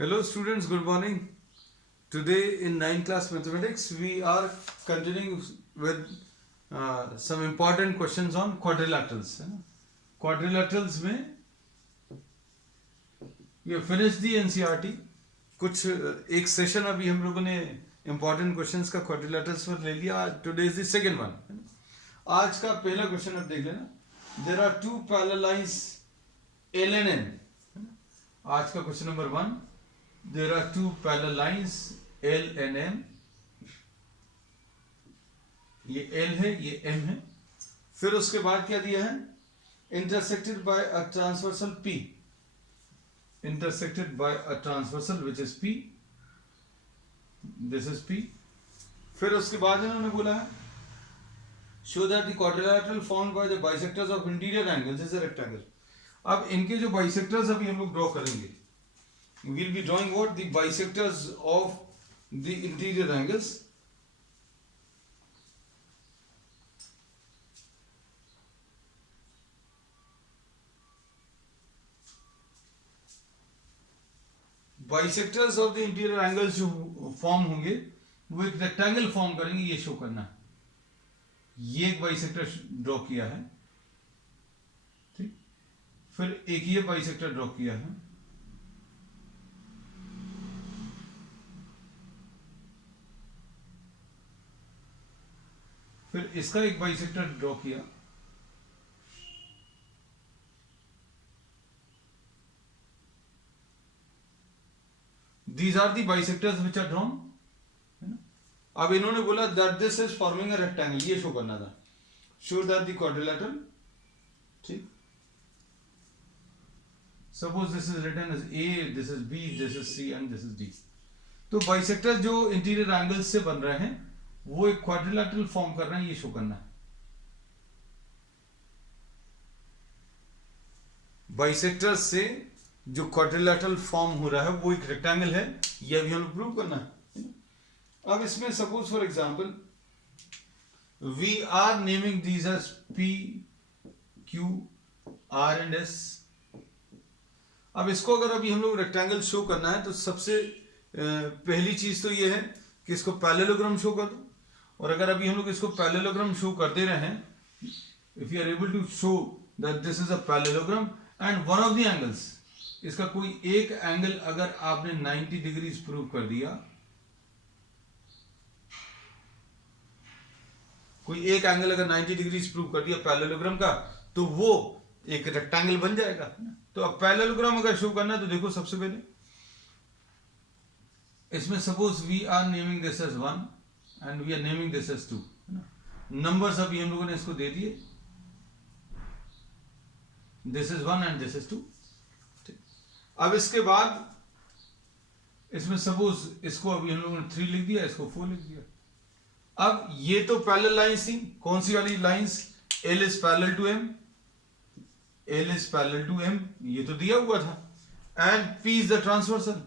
Hello students, good morning. Today in 9th class mathematics we are continuing with some important questions on quadrilaterals. है ना? Quadrilaterals में we have finished the NCERT. कुछ एक session अभी हम लोगों ने important questions का quadrilaterals पर ले लिया. Today is the second one. आज का पहला क्वेश्चन आप देख लेना. There are two parallel lines L and N. आज का question number 1. There are two parallel lines L and M. ये L है, ये M है. फिर उसके बाद क्या दिया है? Intersected by a transversal P. Intersected by a transversal which is P. This is P. फिर उसके बाद इन्होंने बोला है show that the quadrilateral formed by the bisectors of interior angles is a rectangle. अब इनके जो bisectors अभी हम लोग ड्रॉ करेंगे. We'll be drawing what? The bisectors of the interior angles. Bisectors of the interior angles जो form होंगे वो एक रेक्टेंगल फॉर्म करेंगे. ये शो करना है. ये एक बाइसेक्टर ड्रॉ किया है, ठीक. फिर एक ये बाइसेक्टर ड्रॉ किया है. फिर इसका एक बाइसेक्टर ड्रॉ किया. These are the bisectors which are drawn. अब इन्होंने बोला that this is forming a rectangle. ये शो करना था. Show that the quadrilateral, ठीक. Suppose this is written as A, this is B, this is C and this is D. तो bisector जो interior angles से बन रहे हैं वो एक क्वाड्रिलेटरल फॉर्म कर रहे हैं. ये शो करना है. बाइसेक्टर से जो क्वाड्रिलेटरल फॉर्म हो रहा है वो एक रेक्टेंगल है. ये अभी हम प्रूव करना है. अब इसमें suppose for example we are naming these as P, Q, R and S. अब इसको अगर अभी हम लोग रेक्टेंगल शो करना है तो सबसे पहली चीज तो ये है कि इसको पैरेललोग्राम शो कर दो. और अगर अभी हम लोग इसको पैरेललोग्राम शो कर दे रहे हैं, if you are able to show that this is a parallelogram and one of the angles, इसका कोई एक एंगल अगर आपने 90 डिग्रीज प्रूव कर दिया, कोई एक एंगल अगर 90 डिग्रीज प्रूव कर दिया पैरेललोग्राम का, तो वो एक रेक्टेंगल बन जाएगा. तो अब पैरेललोग्राम अगर शो करना है तो देखो सबसे पहले इसमें suppose we are naming this as 1 and we are naming this as 2. Numbers अभी हम लोगों ने इसको दे दिए. This is 1 and this is 2. अब इसके बाद इसमें सपोज इसको अभी हम लोगों ने 3 लिख दिया, इसको 4 लिख दिया. अब ये तो पैरेलल लाइंस थी. कौन सी वाली lines? L is parallel to M, L is parallel to M, ये तो दिया हुआ था. And P is the transversal,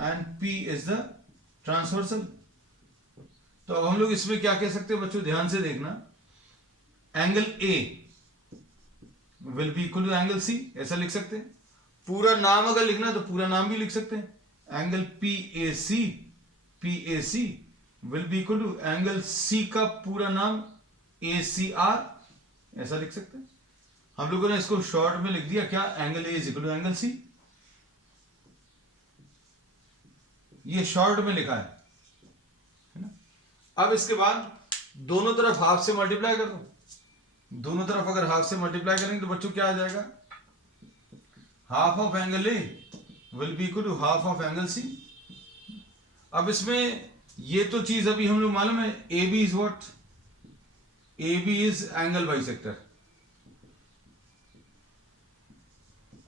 and P is the transversal. तो अब हम लोग इसमें क्या कह सकते हैं बच्चों, ध्यान से देखना. Angle A will be equal to angle C, ऐसा लिख सकते हैं. पूरा नाम अगर लिखना है तो पूरा नाम भी लिख सकते हैं. Angle PAC will be equal to angle C का पूरा नाम ACR, ऐसा लिख सकते हैं. हम लोगों ने इसको शॉर्ट में लिख दिया क्या? Angle A is equal to angle C. ये शॉर्ट में लिखा है ना. अब इसके बाद दोनों तरफ हाफ से मल्टीप्लाई कर दो. दोनों तरफ अगर हाफ से मल्टीप्लाई करेंगे तो बच्चों क्या आ जाएगा? Half of angle A will be equal to half of angle C. अब इसमें ये तो चीज अभी हम लोग मालूम है. AB is what? AB is angle bisector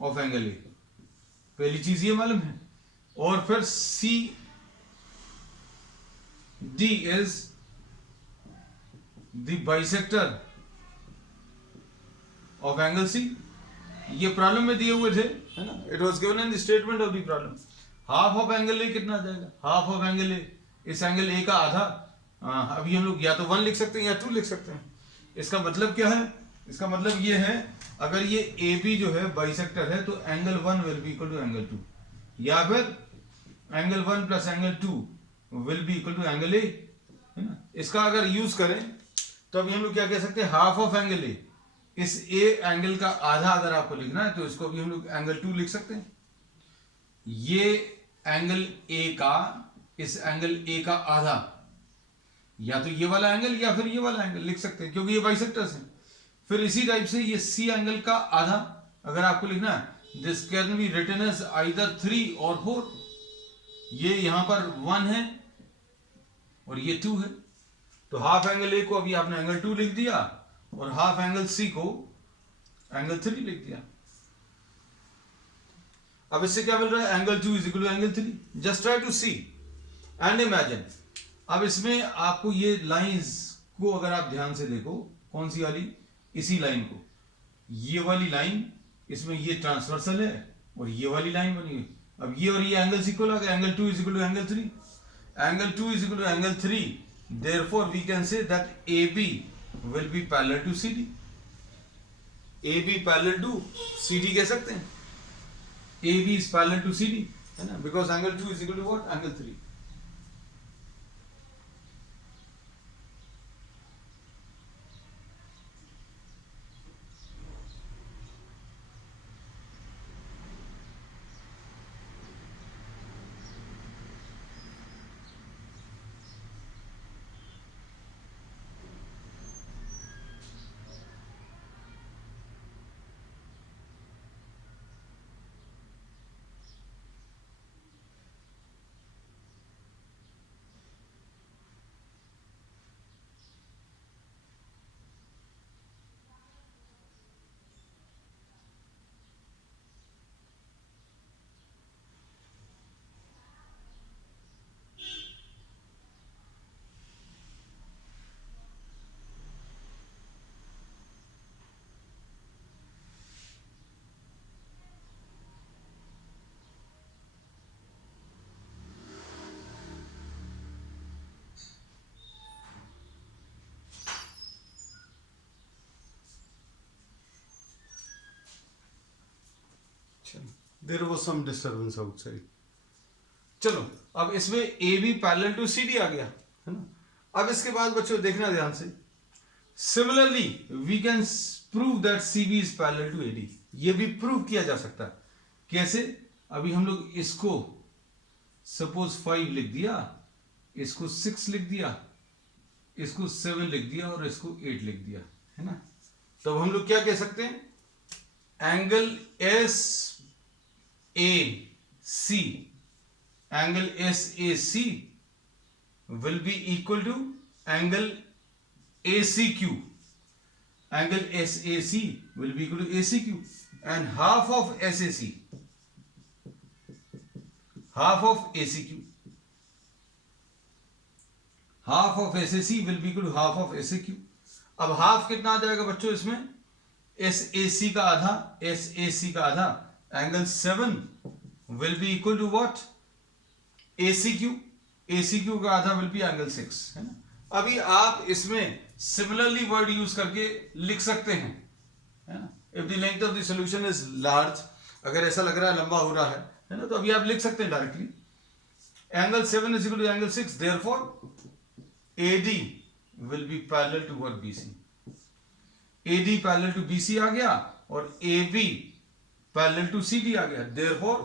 of angle A. पहली चीज ये मालूम है. और फिर CD is the bisector of angle C. ये प्रॉब्लम में दिए हुए थे, है ना. It was given in the statement of the problem. Half of angle A कितना आ जाएगा? हाफ ऑफ एंगल A, इस एंगल A का आधा. अभी हम लोग या तो 1 लिख सकते हैं या 2 लिख सकते हैं. इसका मतलब क्या है? इसका मतलब ये है अगर ये AB जो है बाइसेक्टर है तो angle 1 will be equal to angle 2, या फिर angle 1 plus angle 2 will be equal to angle A, है ना। इसका अगर यूज करें तो अभी हम लोग क्या कह सकते हैं, हाफ ऑफ एंगल ए, इस ए एंगल का आधा अगर आपको लिखना है तो इसको भी हम लोग एंगल 2 लिख सकते हैं। ये एंगल ए का इस एंगल ए का आधा, या तो ये वाला एंगल या फिर ये वाला एंगल लिख सकते हैं क्योंकि ये बाइसेक्टर्स हैं। फिर इसी टाइप से ये सी एंगल का आधा अगर आपको लिखना है, this can be written as either 3 or 4। ये यहां पर 1 है और ये 2 है, तो हाफ एंगल ए को अभी आपने एंगल 2 लिख दिया और हाफ एंगल सी को एंगल 3 लिख दिया। अब इससे क्या मिल रहा है, angle 2 is equal to angle 3। Just try to see and imagine. अब इसमें आपको ये लाइंस को अगर आप ध्यान से देखो, कौन सी वाली, इसी लाइन को, ये वाली लाइन, इसमें ये ट्रांसवर्सल है और ये वाली लाइन बनी हुई। अब ये और ये एंगल इक्वल आ गया, angle 2 is equal to angle 3, angle 2 is equal to angle 3, therefore we can say that AB will be parallel to CD। AB parallel to CD कह सकते हैं, AB is parallel to CD, है ना, because angle 2 is equal to what, angle 3। There was some disturbance outside. चलो अब इसमें AB parallel to CD आ गया, है ना। अब इसके बाद बच्चों देखना ध्यान से, similarly we can prove that CB is parallel to AD। ये भी प्रूव किया जा सकता है। कैसे, अभी हम लोग इसको सपोज 5 लिख दिया, इसको 6 लिख दिया, इसको 7 लिख दिया और इसको 8 लिख दिया, है ना। तो हम लोग क्या कह सकते हैं, angle SAC, angle SAC will be equal to angle ACQ, angle SAC will be equal to ACQ, and half of SAC, half of ACQ, half of SAC will be equal to half of SAQ। अब half कितना आ जाएगा बच्चों इसमें, SAC का आधा, SAC का आधा, angle 7 will be equal to what, ACQ, ACQ का आधा विल बी एंगल 6, है ना। अभी आप इसमें सिमिलरली वर्ड यूज करके लिख सकते हैं, है ना। If the length of the solution is large, अगर ऐसा लग रहा है लंबा हो रहा है ना, तो अभी आप लिख सकते हैं directly, angle 7 is equal to angle 6, therefore AD will be parallel to word BC। AD parallel to BC आ गया और AB पैरेलल टू CD आ गया, therefore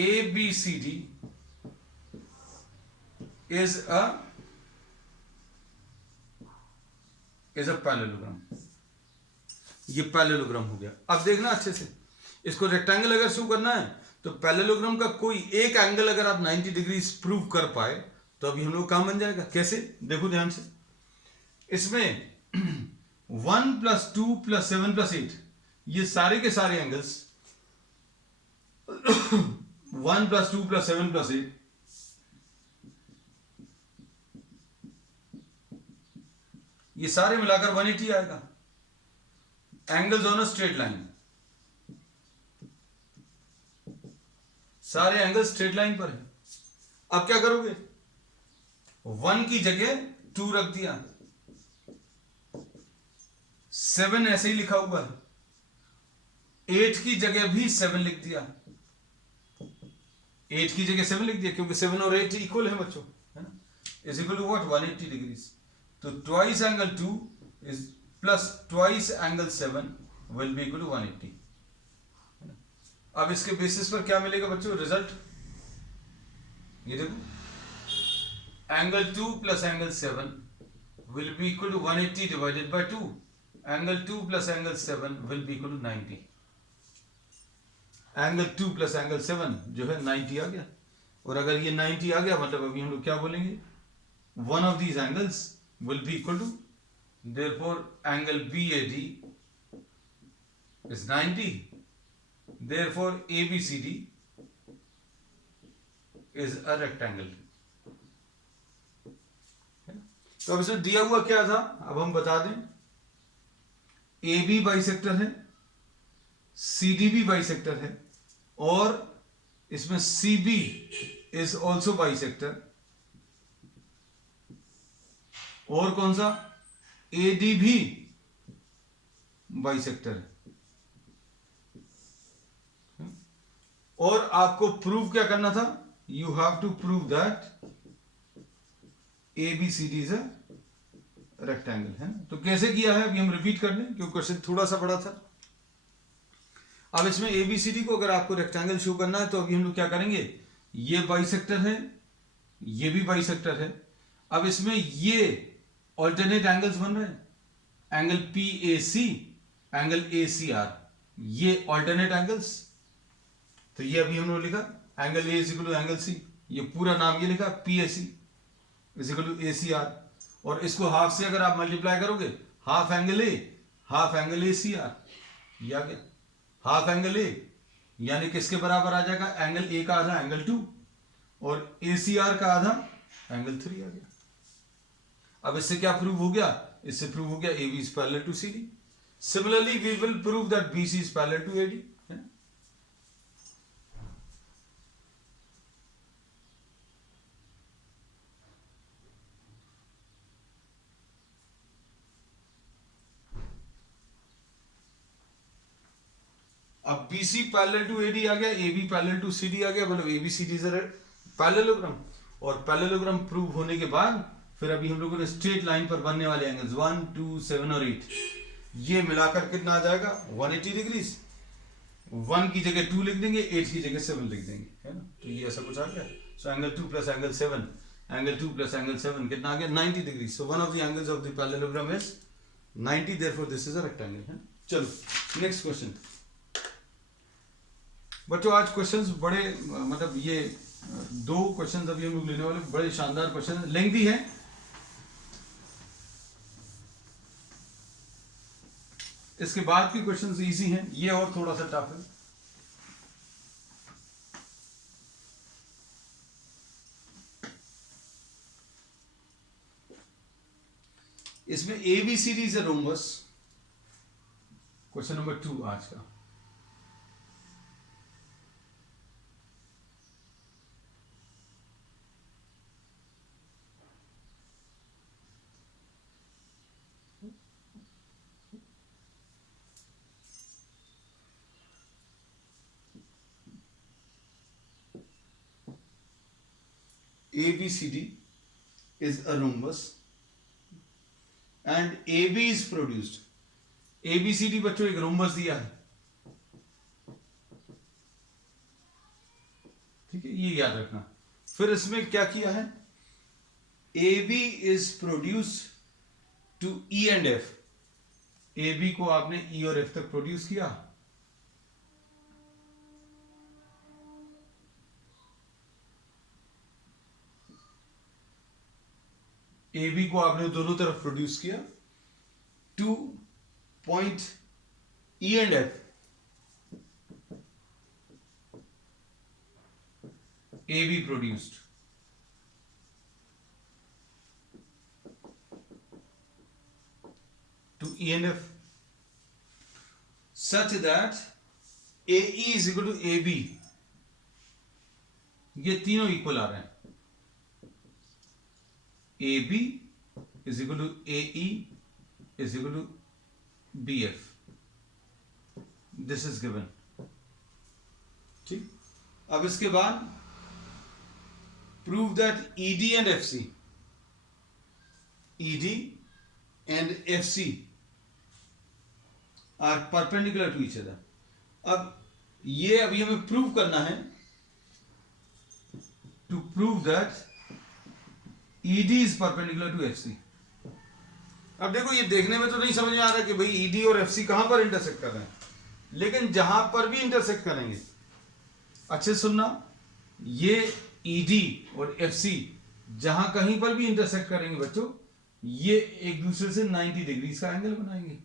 ABCD is a parallelogram. ये पैरेललोग्राम हो गया। अब देखना अच्छे से, इसको रेक्टेंगल अगर शो करना है तो पैरेललोग्राम का कोई एक एंगल अगर आप 90 डिग्री प्रूव कर पाए तो अभी हम लोग काम बन जाएगा। कैसे, देखो ध्यान से, इसमें 1 + 2 + 7 + 8, ये सारे के सारे एंगल्स 1 + 2 + 7 + 8, ये सारे मिलाकर 180 आएगा। Angles on a straight line, सारे एंगल स्ट्रेट लाइन पर है। अब क्या करोगे, 1 की जगह 2 रख दिया, 7 ऐसे ही लिखा हुआ है, 8 की जगह भी 7 लिख दिया, 8 की जगह 7 लिख दिया क्योंकि 7 और 8 इक्वल है बच्चों, है ना, is equal to what 180 degrees. तो twice angle 2 is plus twice angle 7 will be equal to 180। अब इसके बेसिस पर क्या मिलेगा बच्चों रिजल्ट, ये देखो angle 2 plus angle 7 will be equal to 180 divided by 2, angle 2 plus angle 7 will be equal to 90। Angle 2 plus angle 7 जो है 90 आ गया, और अगर ये 90 आ गया मतलब अभी हम लोग क्या बोलेंगे, one of these angles will be equal to, therefore angle BAD is 90, therefore ABCD is a rectangle। तो अब इसमें दिया हुआ क्या था, अब हम बता दें, AB बाइसेक्टर है, CD भी बाइसेक्टर है, और इसमें CB इज ऑल्सो बाइसेक्टर, और कौन सा AD भी बाइसेक्टर है। और आपको प्रूव क्या करना था, you have to prove that ABCD is a rectangle, है ना। तो कैसे किया है अभी हम रिपीट कर लें क्योंकि क्वेश्चन थोड़ा सा बड़ा था। अब इसमें ABCD को अगर आपको रेक्टेंगल शो करना है तो अभी हम लोग क्या करेंगे, ये बाइसेक्टर है, ये भी बाइसेक्टर है। अब इसमें ये ऑल्टरनेट एंगल्स बन रहे हैं, एंगल PAC, एंगल ACR, ये ऑल्टरनेट एंगल्स। तो ये अभी हमने लिखा angle A is equal to angle C, ये पूरा नाम ये लिखा PAC is equal to ACR, और इसको हाफ से अगर आप मल्टीप्लाई करोगे, half angle A half angle ACR, ये आ गया हाफ एंगल A, यानी किसके बराबर आ जाएगा, एंगल A का आधा एंगल 2 और ACR का आधा एंगल 3 आ गया। अब इससे क्या प्रूव हो गया, इससे प्रूव हो गया AB is parallel to CD। Similarly we will prove that BC is parallel to AD। अब BC पैरेलल टू AD आ गया, AB पैरेलल टू CD आ गया, मतलब ABCD इज अ पैरेललोग्राम। और पैरेललोग्राम प्रूव होने के बाद फिर अभी हम लोगों ने स्ट्रेट लाइन पर बनने वाले एंगल्स 1, 2, 7 और 8 ये मिलाकर कितना आ जाएगा 180 डिग्रीज। 1 की जगह 2 लिख देंगे, 8 की जगह 7 लिख देंगे, है ना। तो ये ऐसा कुछ आ गया। So angle 2 plus angle 7, angle 2 plus angle 7 कितना आ गया 90 degree. So one of the angles of the parallelogram is 90, therefore this is a rectangle, है। चलो नेक्स्ट क्वेश्चन। बच्चों आज क्वेश्चंस बड़े मतलब ये 2 क्वेश्चंस अभी हम लोग लेने वाले, बड़े शानदार क्वेश्चन, लेंथी है। इसके बाद के क्वेश्चंस इजी हैं, ये और थोड़ा सा टफ है। इसमें ABCD is a rhombus, question number 2 आज का। ABCD is a rhombus and AB is produced। ABCD बच्चों एक रोम्बस दिया है, ठीक है, ये याद रखना। फिर इसमें क्या किया है, AB is produced to E and F। AB को आपने E और F तक प्रोड्यूस किया, AB को आपने दोनों तरफ प्रोड्यूस किया two point E and F। AB produced to E and F such that AE is equal to AB, ये तीनों इक्वल आ रहे हैं। AB is equal to AE is equal to BF, this is given, ठीक। अब इसके बाद prove that ED and FC are perpendicular to each other. अब ये अभी हमें प्रूव करना है, to prove that ED is perpendicular to FC. अब देखो ये देखने में तो नहीं समझ में आ रहा कि भाई ED और FC कहां पर इंटरसेक्ट कर रहे हैं, लेकिन जहां पर भी इंटरसेक्ट करेंगे, अच्छे सुनना, ये ED और FC जहां कहीं पर भी इंटरसेक्ट करेंगे बच्चों, ये एक दूसरे से 90 डिग्री का एंगल बनाएंगे.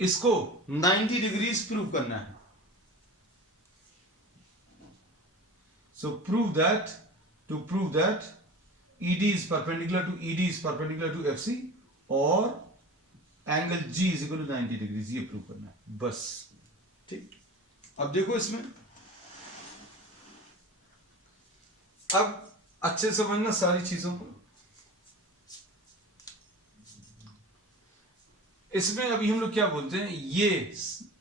इसको 90 डिग्रीज प्रूव करना है. So prove that, to prove that ED is perpendicular to FC और angle G is equal to 90 degrees, ये प्रूव करना है बस. ठीक, अब देखो इसमें, अब अच्छे से समझना सारी चीजों को. इसमें अभी हम लोग क्या बोलते हैं, ये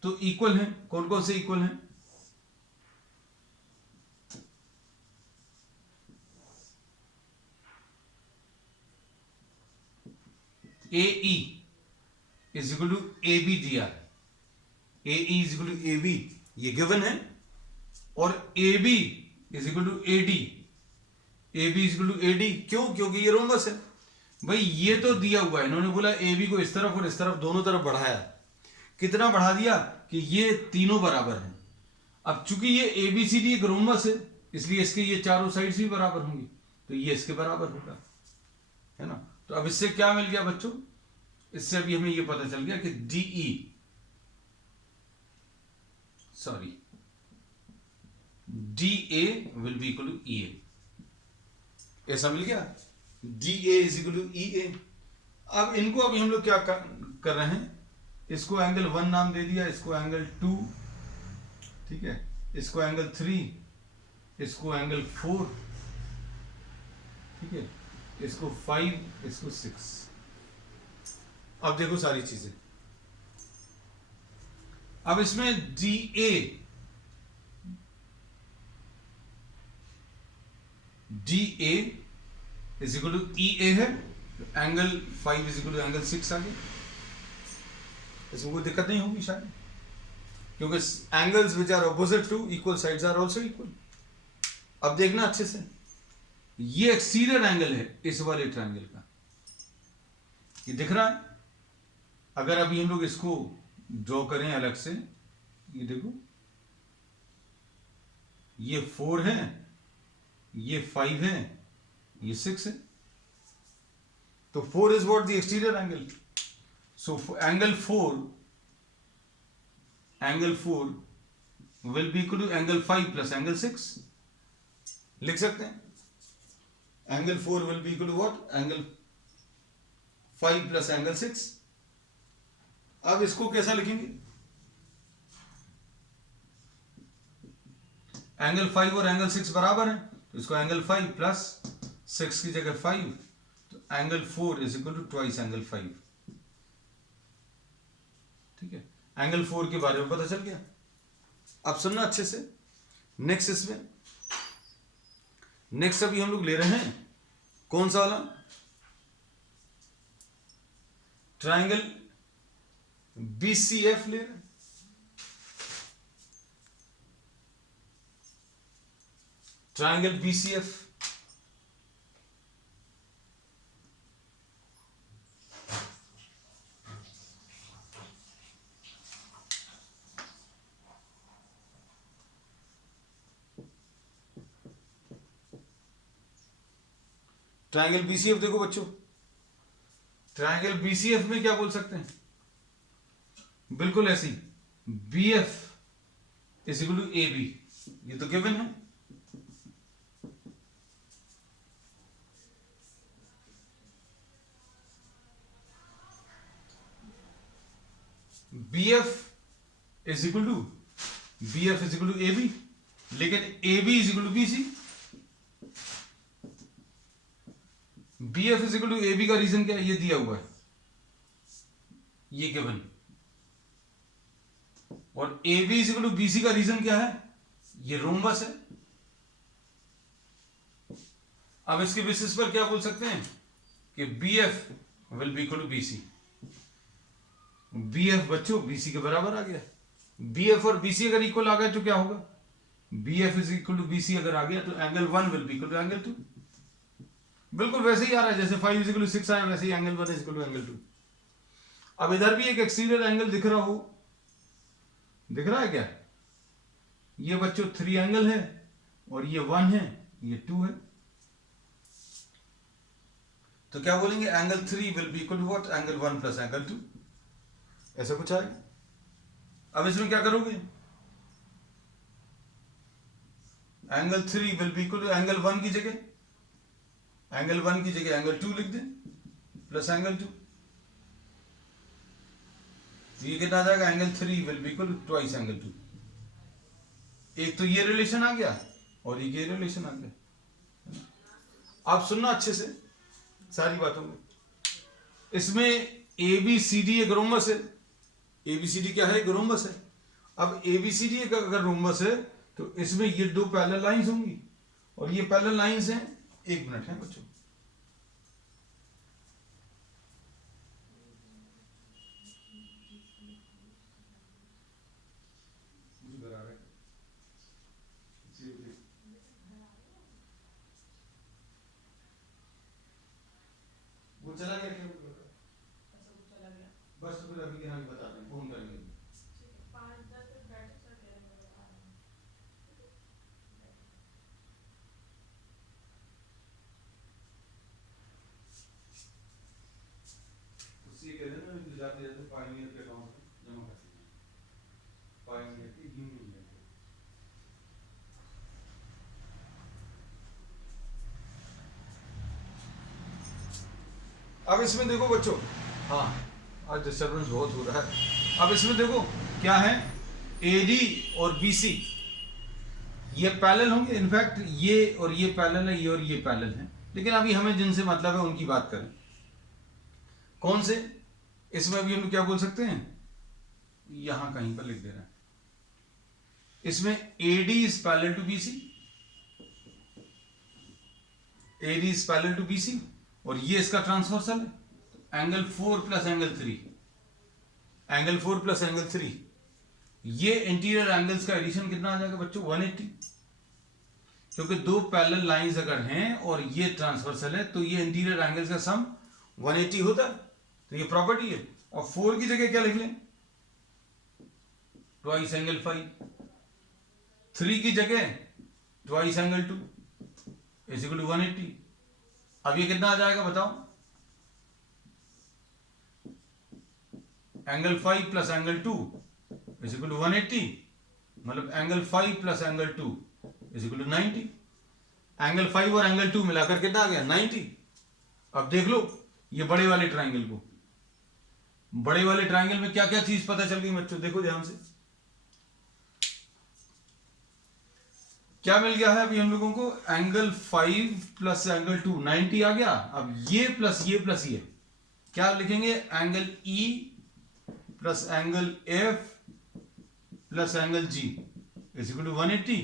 तो इक्वल हैं. कौन कौन से इक्वल हैं? AE is equal to AB dr. AE is equal to AB, ये गिवन है, और AB is equal to AD. AB is equal to AD. क्यों? क्योंकि ये रोम्बस है. भाई ये तो दिया हुआ है, इन्होंने बोला AB को इस तरफ और इस तरफ दोनों तरफ बढ़ाया. कितना बढ़ा दिया कि ये तीनों बराबर हैं. अब चूंकि ये ABCD एक रोम्बस है, इसलिए इसके ये चारों साइड्स भी बराबर होंगी, तो ये इसके बराबर होगा, है ना. तो अब इससे क्या मिल गया बच्चों? इससे अभी हमें ये पता चल गया कि DA will be equal to EA. ऐसा मिल गया. DA is equal to EA. अब इनको अभी हम लोग क्या कर रहे हैं, इसको एंगल 1 नाम दे दिया, इसको एंगल 2, ठीक है, इसको एंगल 3, इसको एंगल 4, ठीक है, इसको 5, इसको 6. अब देखो सारी चीजें. अब इसमें DA is equal to EA है, angle 5 is equal to angle 6 आ गया. इसमें कोई दिक्कत नहीं होगी शायद, क्योंकि angles which are opposite to equal sides are also equal. अब देखना अच्छे से, ये एक्सटीरियर एंगल है इस वाले ट्रायंगल का, ये दिख रहा है. अगर अभी हम लोग इसको ड्रॉ करें अलग से, ये देखो, ये 4 है, ये 5 है, ये 6 है. तो 4 is what the exterior angle. So angle 4 will be equal to angle 5 plus angle 6. लिख सकते हैं, angle 4 will be equal to what, angle 5 plus angle 6. अब इसको कैसा लिखेंगे? एंगल 5 और एंगल 6 बराबर है, तो इसको एंगल 5 प्लस 6 की जगह 5, तो angle 4 is equal to twice angle 5. ठीक है, एंगल 4 के बारे में पता चल गया. अब सुनना अच्छे से. नेक्स्ट इसमें, नेक्स्ट अभी हम लोग ले रहे हैं कौन सा वाला, ट्रायंगल BCF ले रहे हैं. Triangle BCF. ट्रायंगल BCF देखो बच्चों, ट्रायंगल BCF में क्या बोल सकते हैं, बिल्कुल ऐसी, BF is equal to AB. ये तो गिवन है. BF is equal to AB, लेकिन AB is equal to BC. B F is equal to A B का रीजन क्या है, ये दिया हुआ है, ये गिवन, और A B is equal to B C का रीजन क्या है, ये रोम्बस है। अब इसके बेसिस पर क्या बोल सकते हैं कि B F will be equal to B C. B F बच्चों बी सी के बराबर आ गया। बी एफ और बी सी अगर इक्वल आ गया तो क्या होगा, B F is equal to B C अगर आ गया तो angle 1 will be equal to angle 2। बिल्कुल वैसे ही आ रहा है जैसे 5 इज इक्वल टू 6 आया, वैसे ही angle 1 is equal to angle 2। अब इधर भी एक एक्सटीरियर एंगल दिख रहा हो, दिख रहा है क्या, ये बच्चों 3 एंगल है और ये 1 है, ये 2 है, तो क्या बोलेंगे angle 3 will be equal to what, angle 1 plus angle 2, ऐसा कुछ आएगा। अब इसमें क्या करोगे, angle 3 will be equal to angle 1 की जगह, एंगल 1 की जगह एंगल 2 लिख दें प्लस एंगल 2, ये कितना आ जाएगा, angle 3 will be equal to twice angle 2। एक तो ये रिलेशन आ गया और एक ये रिलेशन आ गया। आप सुनना अच्छे से सारी बातों में, इसमें ए बी सी डी एक रोम्बस है, ए बी सी डी क्या है, एक रोम्बस है। अब ए बी सी डी अगर रोम्बस है तो इसमें ये 2 पैरेलल लाइंस होंगी और ये पैरेलल लाइंस हैं, 1 मिनट है बच्चों, वो चला गया क्या, बस तो फिर अभी यहाँ बता दें, फोन करेंगे। उससे कह देना जाते जाते 5 मिनट के अकाउंट में जमा कर देंगे, 5 मिनट की गिन मिल जाएगी। अब इसमें देखो बच्चों, हाँ आज डिस्टर्बेंस बहुत हो रहा है। अब इसमें देखो क्या है, एडी और बीसी ये पैरेलल होंगे, इनफैक्ट ये और ये पैरेलल है, ये और ये पैरेलल है, लेकिन अभी हमें जिनसे मतलब है उनकी बात करें। कौन से, इसमें अभी हम क्या बोल सकते हैं, यहां कहीं पर लिख दे रहे हैं, इसमें AD is parallel to BC, AD is parallel to BC, और ये इसका ट्रांसवर्सल है, angle 4 plus angle 3, angle 4 plus angle 3, ये इंटीरियर एंगल्स का एडिशन कितना आ जाएगा बच्चों, 180, क्योंकि 2 पैरेलल लाइंस अगर हैं और ये ट्रांसवर्सल है तो ये इंटीरियर एंगल्स का सम 180 होता है, तो ये प्रॉपर्टी है। और 4 की जगह क्या लिख लें, ट्वाइस एंगल 5, 3 की जगह twice angle 2 is equal to 180। अब ये कितना आ जाएगा बताओ, angle 5 plus angle 2 is equal to 180, मतलब angle 5 plus angle 2 is equal to 90। Angle 5 और एंगल 2 मिलाकर कितना आ गया, 90। अब देख लो ये बड़े वाले ट्राइंगल को, बड़े वाले ट्राइंगल में क्या क्या चीज पता चल गई बच्चों, देखो ध्यान से क्या मिल गया है अभी हम लोगों को, एंगल 5 प्लस एंगल 2 90 आ गया। अब ये प्लस ये क्या लिखेंगे, angle E plus angle F plus angle G is equal to 180,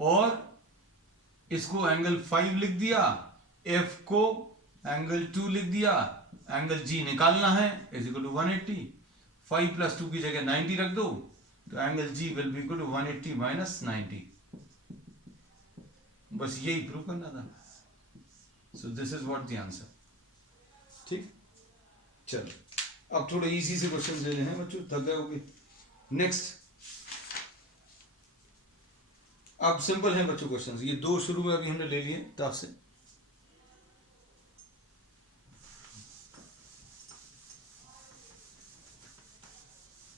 और इसको एंगल 5 लिख दिया, एफ को एंगल 2 लिख दिया, एंगल जी निकालना है इज इक्वल टू 180, 5 प्लस 2 की जगह 90 रख दो तो angle G will be equal to 180 minus 90। बस यही प्रूव करना था, so this is what the answer. ठीक, चलो अब थोड़े इजी से क्वेश्चन ले रहे हैं बच्चों, थक गए होंगे। नेक्स्ट, अब सिंपल है बच्चों क्वेश्चंस, ये 2 शुरू में अभी हमने ले लिए टफ से।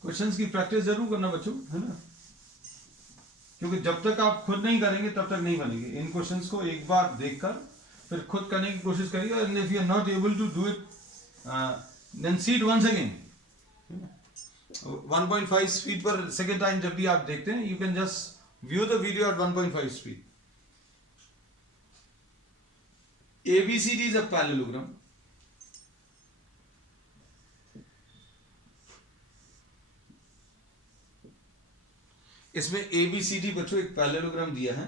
क्वेश्चंस की प्रैक्टिस जरूर करना बच्चों, है ना, क्योंकि जब तक आप खुद नहीं करेंगे तब तक नहीं बनेंगे। इन क्वेश्चंस को एक बार देखकर फिर खुद करने की कोशिश करिए, and if you are not able to do it then see it once again. 1.5 speed पर सेकेंड टाइम जब भी आप देखते हैं, you can just view the video at 1.5 speed. ABCD is a parallelogram. इसमें ABCD बच्चों एक पैरेललोग्राम दिया है।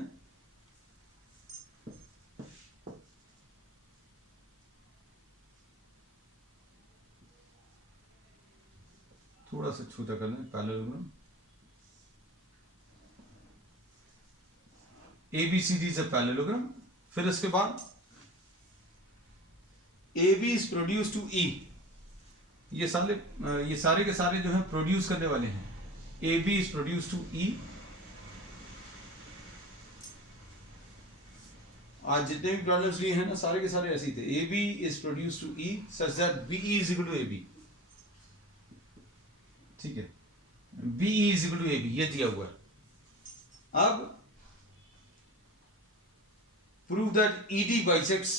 थोड़ा सा छोटा कर लें parallelogram. ABCD is a parallelogram। फिर इसके बाद AB is produced to E। ये सारे के सारे जो है प्रोड्यूस करने वाले हैं। AB is produced to E। आज जितने भी प्रॉब्लम्स लिए हैं ना सारे के सारे ऐसे ही थे। AB is produced to E such that BE is equal to AB। ठीक है, BE is equal to AB ये दिया हुआ है। अब prove that ED bisects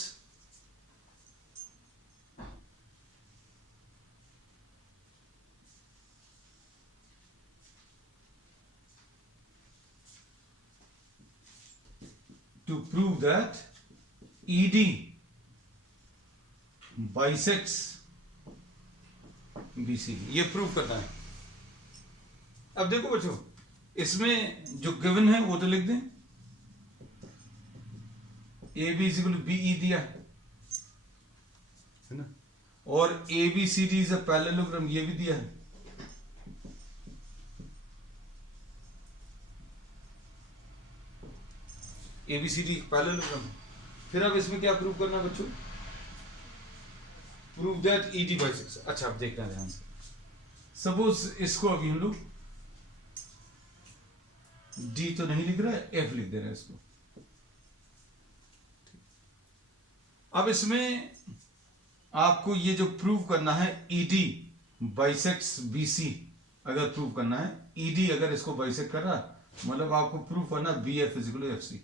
to prove that ED bisects BCD, ये प्रूव करना है। अब देखो बच्चों, इसमें जो गिवन है वो तो लिख दें। AB is equal to BE दिया है ना, और ABCD is a parallelogram ये भी दिया है। ABCD parallelogram. फिर अब इसमें क्या प्रूव करना है बच्चों? Prove that ED bisects। अच्छा अब देखना ध्यान से। सपोज इसको अभी हम लोग D तो नहीं लिख रहा है, F लिख दे रहे हैं इसको। अब इसमें आपको ये जो प्रूव करना है ED bisects BC, अगर प्रूव करना है ED अगर इसको बाइसेक्ट कर रहा है मतलब आपको प्रूव करना BF is equal to FC।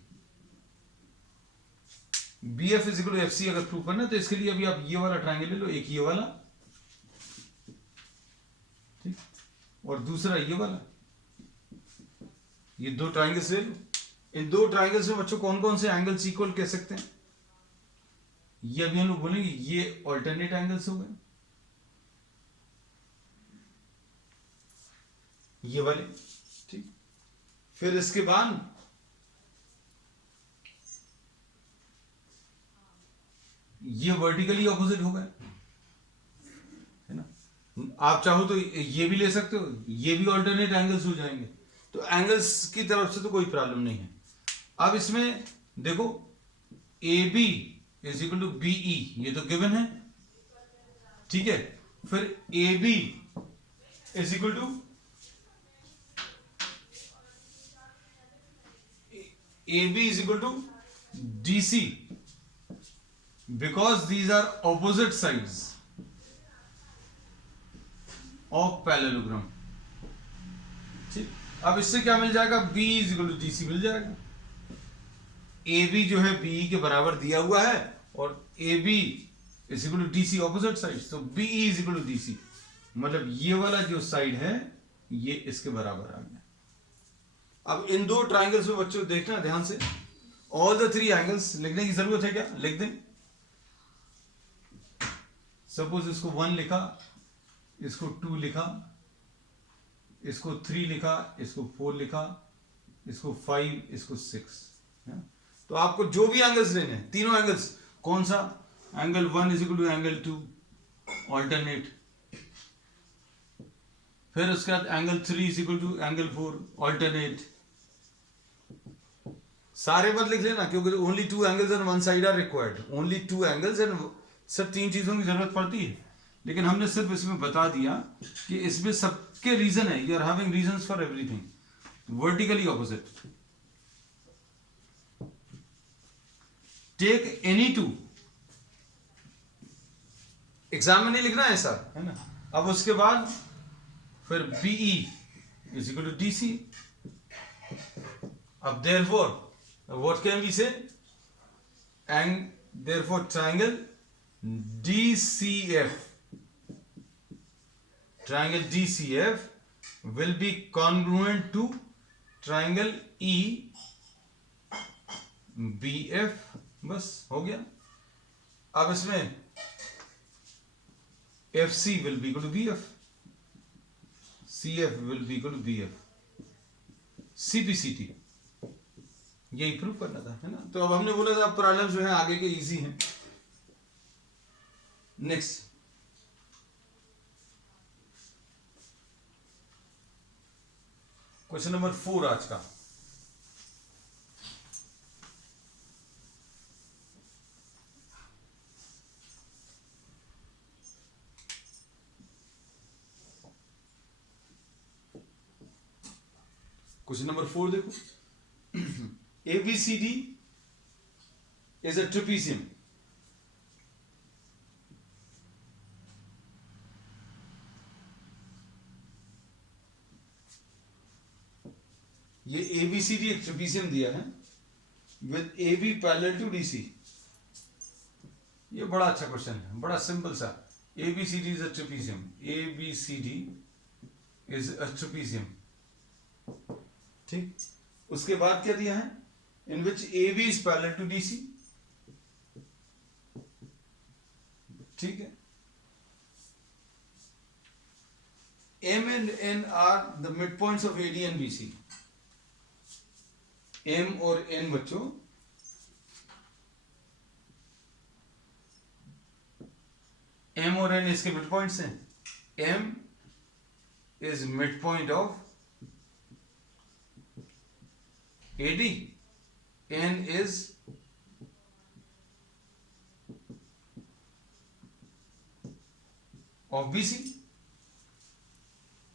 BF is equal to FC अगर प्रूव करना है तो इसके लिए अभी आप ये वाला ट्रायंगल ले लो, एक ये वाला, ठीक, और दूसरा ये वाला, ये दो ट्रायंगल्स ले लो। इन दो ट्रायंगल्स में बच्चों कौन कौन से एंगल्स इक्वल कह सकते हैं? ये अभी हम लोग बोलेंगे ये ऑल्टरनेट एंगल्स हो गए, ये वाले, ठीक। फिर इसके बाद ये वर्टिकली ऑपोजिट हो गए, है ना। आप चाहो तो ये भी ले सकते हो, ये भी ऑल्टरनेट एंगल्स हो जाएंगे। तो एंगल्स की तरफ से तो कोई प्रॉब्लम नहीं है। अब इसमें देखो AB is equal to BE, ये तो गिवन है, ठीक है। फिर AB is equal to AB is equal to DC because these are opposite sides of parallelogram, ठीक। अब इससे क्या मिल जाएगा? B is equal to DC मिल जाएगा। AB जो है BE के बराबर दिया हुआ है और AB is equal to DC opposite sides, तो BE is equal to DC, मतलब ये वाला जो साइड है ये इसके बराबर आ गया। अब इन दो ट्रायंगल्स में बच्चों देखना ध्यान से, ऑल द थ्री एंगल्स लिखने की जरूरत है क्या? लिख दें। सपोज इसको 1 लिखा, इसको 2 लिखा, इसको 3 लिखा, इसको 4 लिखा, इसको 5, इसको 6, है? तो आपको जो भी एंगल्स लेने हैं, तीनों एंगल्स, कौन सा angle 1 is equal to angle 2 alternate, फिर उसके बाद angle 3 is equal to angle 4 alternate. सारे मत लिख लेना क्योंकि only 2 angles and 1 side are required, only 2 angles and सब 3 चीजों की जरूरत पड़ती है। लेकिन हमने सिर्फ इसमें बता दिया कि इसमें सबके रीजन है, you are having reasons for everything. Vertically opposite, take any 2, exam में नहीं लिखना है ऐसा, है ना। अब उसके बाद फिर BE is equal to DC। अब therefore what can we say? And therefore triangle DCF will be congruent to triangle EBF। बस हो गया। अब इसमें FC will be equal to BF, CF will be equal to BF, CPCT, यही prove करना था, है ना। तो अब हमने बोला था प्रॉब्लम जो है आगे के इजी हैं। नेक्स्ट क्वेश्चन नंबर 4 आज का। क्वेश्चन नंबर 4 देखो, ABCD is a trapezium. ये ABCD एक ट्रेपीजियम दिया है with AB parallel to DC। ये बड़ा अच्छा क्वेश्चन है, बड़ा सिंपल सा। ABCD is a trapezium, ABCD is a trapezium, ठीक। उसके बाद क्या दिया है, इन विच AB is parallel to DC, ठीक है। M and N are the midpoints of AD and BC। M और N बच्चों M और N इसके मिड पॉइंट्स हैं। M is midpoint of AD, N is of BC।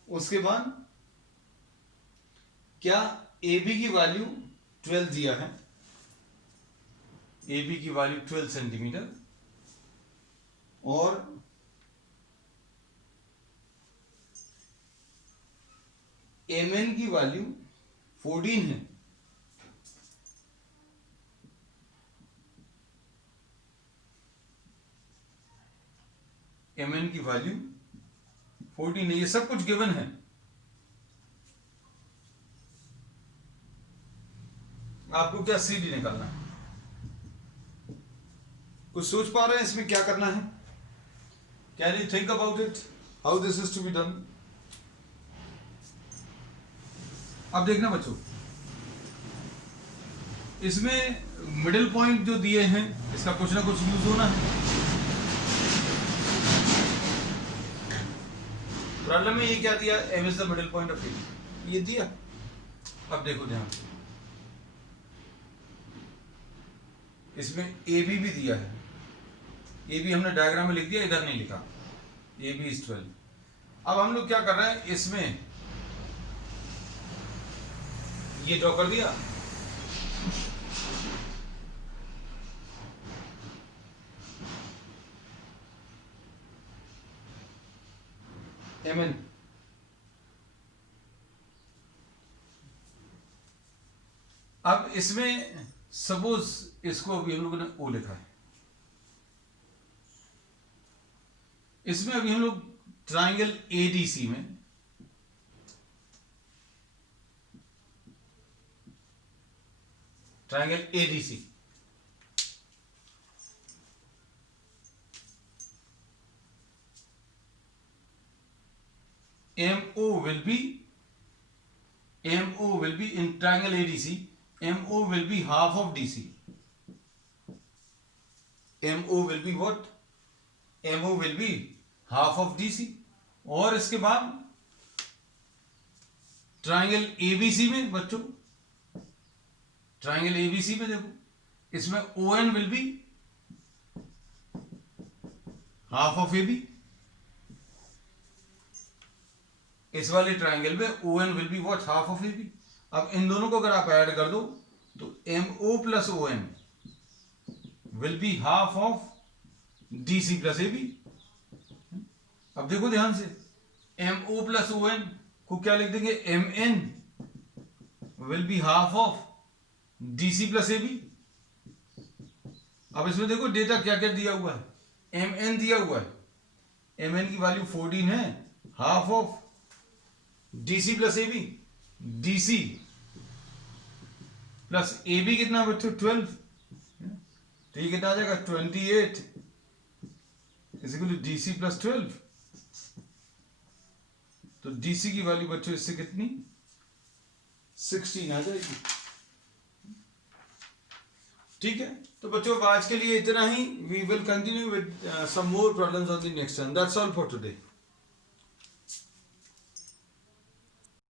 उसके बाद क्या AB की वैल्यू 12 दिया है, AB की वैल्यू 12 सेंटीमीटर और MN की वैल्यू 14 है। MN की वैल्यू 14 है, ये सब कुछ गिवन है। आपको क्या CD निकालना है, कुछ सोच पा रहे हैं इसमें क्या करना है? Can you think about it, how this is to be done? अब देखना बच्चों, इसमें मिडिल पॉइंट जो दिए हैं इसका कुछ ना कुछ यूज होना है। प्रॉब्लम में ये क्या दिया, M is the middle point of AD, ये दिया। अब देखो ध्यान, इसमें AB भी दिया है, AB हमने डायग्राम में लिख दिया, इधर नहीं लिखा, AB इज 12। अब हम लोग क्या कर रहे हैं, इसमें ये ड्रॉ कर दिया, MN, अब इसमें सपोज इसको अभी हम लोगों ने O लिखा है, इसमें अभी हम लोग ट्राइंगल ADC में triangle ADC MO will be in triangle ADC, MO will be half of DC, MO will be what, MO will be half of DC। और इसके बाद ट्राइंगल ABC में बच्चों, ट्राइंगल ABC में देखो, इसमें ON will be half of AB, इस वाले ट्राइंगल में ON will be what, half of AB। अब इन दोनों को अगर आप ऐड कर दो तो MO plus ON will be half of DC plus AB। अब देखो ध्यान से, MO plus ON को क्या लिख देंगे, MN will be half of DC plus AB। अब इसमें देखो डेटा क्या क्या दिया हुआ है, MN दिया हुआ है, MN की वैल्यू 14 है, half of DC plus AB, DC plus AB कितना बच्चों 12, तो ये कितना आ जाएगा 28 is equal to DC plus 12। तो DC की वैल्यू बच्चों इससे कितनी 16 आ जाएगी। ठीक है, तो बच्चों आज के लिए इतना ही। We will continue with some more problems on the next one. That's all for today.